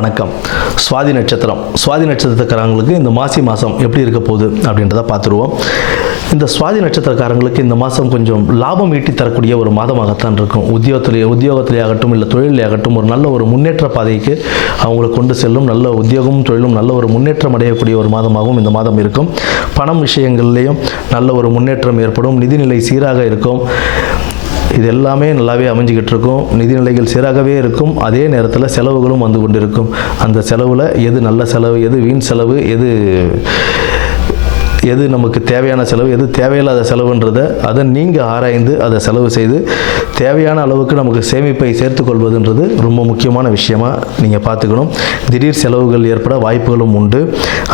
வணக்கம். சுவாதி நட்சத்திரம். சுவாதி நட்சத்திரக்காரங்களுக்கு இந்த மாசி மாதம் எப்படி இருக்க போகுது அப்படின்றத பார்த்துருவோம். இந்த சுவாதி நட்சத்திரக்காரங்களுக்கு இந்த மாதம் கொஞ்சம் லாபம் ஈட்டி தரக்கூடிய ஒரு மாதமாகத்தான் இருக்கும். உத்தியோகத்திலே உத்தியோகத்திலே ஆகட்டும் இல்லை தொழிலே ஆகட்டும் ஒரு நல்ல ஒரு முன்னேற்ற பாதைக்கு அவங்களை கொண்டு செல்லும் நல்ல உத்தியோகமும் தொழிலும் நல்ல ஒரு முன்னேற்றம் அடையக்கூடிய ஒரு மாதமாகவும் இந்த மாதம் இருக்கும். பணம் விஷயங்கள்லேயும் நல்ல ஒரு முன்னேற்றம் ஏற்படும். நிதிநிலை சீராக இருக்கும். இது எல்லாமே நல்லாவே அமைஞ்சிக்கிட்டு இருக்கும் நிதிநிலைகள் சீராகவே இருக்கும். அதே நேரத்தில் செலவுகளும் வந்து கொண்டிருக்கும். அந்த செலவில் எது நல்ல செலவு எது வீண் செலவு எது எது நமக்கு தேவையான செலவு எது தேவையில்லாத செலவுன்றதை அதை நீங்கள் ஆராய்ந்து அதை செலவு செய்து தேவையான அளவுக்கு நமக்கு சேமிப்பை சேர்த்து கொள்வதுன்றது ரொம்ப முக்கியமான விஷயமாக நீங்கள் பார்த்துக்கணும். திடீர் செலவுகள் ஏற்பட வாய்ப்புகளும் உண்டு.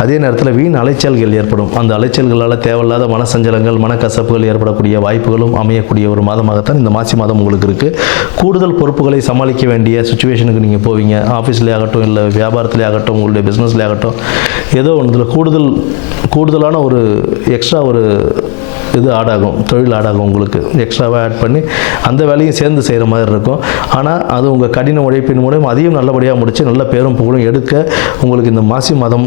அதே நேரத்தில் வீண் அலைச்சல்கள் ஏற்படும். அந்த அலைச்சல்களால் தேவையில்லாத மனசஞ்சலங்கள் மனக்கசப்புகள் ஏற்படக்கூடிய வாய்ப்புகளும் அமையக்கூடிய ஒரு மாதமாகத்தான் இந்த மாசி மாதம் உங்களுக்கு இருக்குது கூடுதல் பொறுப்புகளை சமாளிக்க வேண்டிய சுச்சுவேஷனுக்கு நீங்கள் போவீங்க. ஆஃபீஸ்லேயே ஆகட்டும் இல்லை வியாபாரத்திலே ஆகட்டும் உங்களுடைய பிஸ்னஸ்லேயே ஆகட்டும். ஏதோ ஒன்றில் கூடுதல் கூடுதலான ஒரு எக்ஸ்ட்ரா ஒரு இது ஆட் ஆகும் தொழில் ஆட் ஆகும் உங்களுக்கு. எக்ஸ்ட்ராவாக ஆட் பண்ணி அந்த வேலையும் சேர்ந்து செய்கிற மாதிரி இருக்கும். ஆனால் அது உங்கள் கடின உழைப்பின் மூலம் அதையும் நல்லபடியாக முடித்து நல்ல பேரும் புகழும் எடுக்க உங்களுக்கு இந்த மாசி மாதம்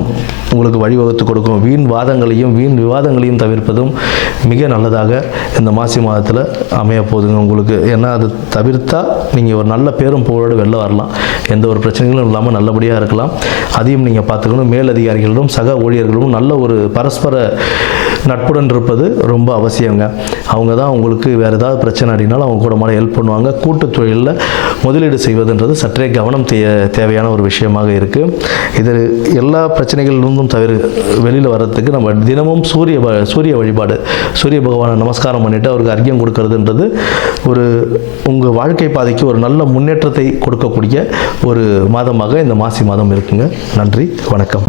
உங்களுக்கு வழிவகுத்து கொடுக்கும். வீண் வாதங்களையும் வீண் விவாதங்களையும் தவிர்ப்பதும் மிக நல்லதாக இந்த மாசி மாதத்தில் அமைய போகுதுங்க உங்களுக்கு. ஏன்னா அது தவிர்த்தா நீங்கள் ஒரு நல்ல பேரும் புகழோடு வெளில வரலாம். எந்த ஒரு பிரச்சனைகளும் இல்லாமல் நல்லபடியாக இருக்கலாம். அதையும் நீங்கள் பார்த்துக்கணும். மேலதிகாரிகளிடம் சக ஊழியர்களும் நல்ல ஒரு பரஸ்பர நட்புடன் இருப்பது ரொம்ப அவசியங்க. அவங்க தான் உங்களுக்கு வேறு ஏதாவது பிரச்சனை அப்படின்னாலும் அவங்க கூட மாட ஹெல்ப் பண்ணுவாங்க. கூட்டு தொழிலில் முதலீடு செய்வதுன்றது சற்றே கவனம் தே தேவையான ஒரு விஷயமாக இருக்குது இது எல்லா பிரச்சனைகளிலிருந்தும் தவிர வெளியில் வர்றதுக்கு நம்ம தினமும் சூரிய சூரிய வழிபாடு சூரிய பகவானை நமஸ்காரம் பண்ணிவிட்டு அவருக்கு அர்க்கியம் கொடுக்கறதுன்றது ஒரு உங்கள் வாழ்க்கை பாதைக்கு ஒரு நல்ல முன்னேற்றத்தை கொடுக்கக்கூடிய ஒரு மாதமாக இந்த மாசி மாதம் இருக்குங்க. நன்றி வணக்கம்.